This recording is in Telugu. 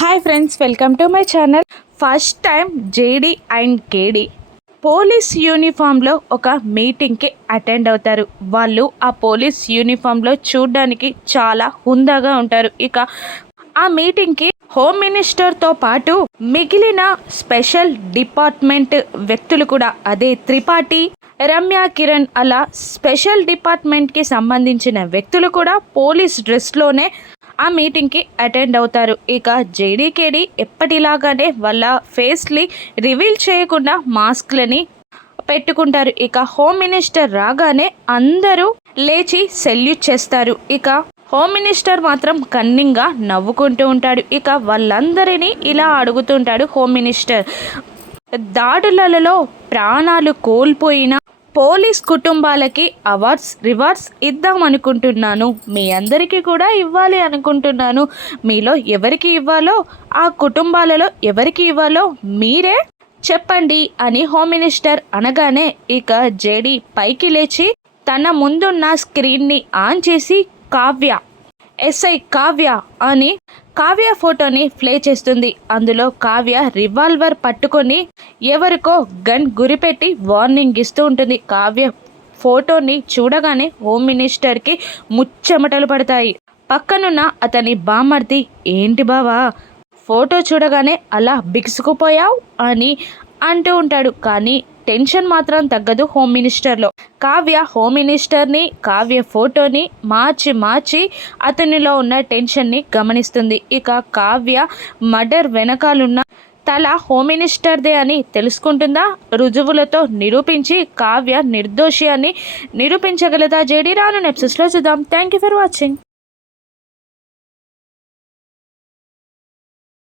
Hi friends, welcome to my channel. First time JD and KD police యూనిఫామ్లో ఒక మీటింగ్కి అటెండ్ అవుతారు. వాళ్ళు ఆ పోలీస్ యూనిఫామ్లో చూడడానికి చాలా హుందాగా ఉంటారు. ఇక ఆ మీటింగ్కి హోమ్ మినిస్టర్తో పాటు మిగిలిన స్పెషల్ డిపార్ట్మెంట్ వ్యక్తులు కూడా, అదే త్రిపాఠి, రమ్య, కిరణ్, అలా స్పెషల్ డిపార్ట్మెంట్కి సంబంధించిన వ్యక్తులు కూడా పోలీస్ డ్రెస్లోనే ఆ మీటింగ్కి అటెండ్ అవుతారు. ఇక జేడీకేడి ఎప్పటిలాగానే వాళ్ళ ఫేస్ని రివీల్ చేయకుండా మాస్క్లని పెట్టుకుంటారు. ఇక హోమ్ మినిస్టర్ రాగానే అందరూ లేచి సెల్యూట్ చేస్తారు. ఇక హోమ్ మినిస్టర్ మాత్రం కన్నింగ్గా నవ్వుకుంటూ ఉంటాడు. ఇక వాళ్ళందరినీ ఇలా అడుగుతుంటాడు హోమ్ మినిస్టర్, దాడులలో ప్రాణాలు కోల్పోయిన పోలీస్ కుటుంబాలకి రివార్డ్స్ ఇద్దాం అనుకుంటున్నాను. మీ అందరికీ కూడా ఇవ్వాలి అనుకుంటున్నాను. మీలో ఎవరికి ఇవ్వాలో, ఆ కుటుంబాలలో ఎవరికి ఇవ్వాలో మీరే చెప్పండి అని హోమ్ మినిస్టర్ అనగానే ఇక జేడీ పైకి లేచి తన ముందున్న స్క్రీన్ని ఆన్ చేసి ఎస్ఐ కావ్య అని కావ్య ఫోటోని ప్లే చేస్తుంది. అందులో కావ్య రివాల్వర్ పట్టుకొని ఎవరికో గన్ గురిపెట్టి వార్నింగ్ ఇస్తూ ఉంటుంది. కావ్య ఫోటోని చూడగానే హోమ్ మినిస్టర్కి ముచ్చెమటలు పడతాయి. పక్కనున్న అతని బామర్ది, ఏంటి బావా ఫోటో చూడగానే అలా బిగుసుకుపోయావు అని అంటూ ఉంటాడు. కానీ టెన్షన్ మాత్రం తగ్గదు హోమ్ మినిస్టర్లో. కావ్య హోమ్ మినిస్టర్ని, కావ్య ఫోటోని మార్చి అతనిలో ఉన్న టెన్షన్ని గమనిస్తుంది. ఇక కావ్య మర్డర్ వెనకాలన్న తల హోమ్ మినిస్టర్దే అని తెలుసుకుంటుందా? రుజువులతో నిరూపించి కావ్య నిర్దోషి అని నిరూపించగలదా జేడీ? రాను ఎపిసోడ్స్లో చూద్దాం. Thank you for watching.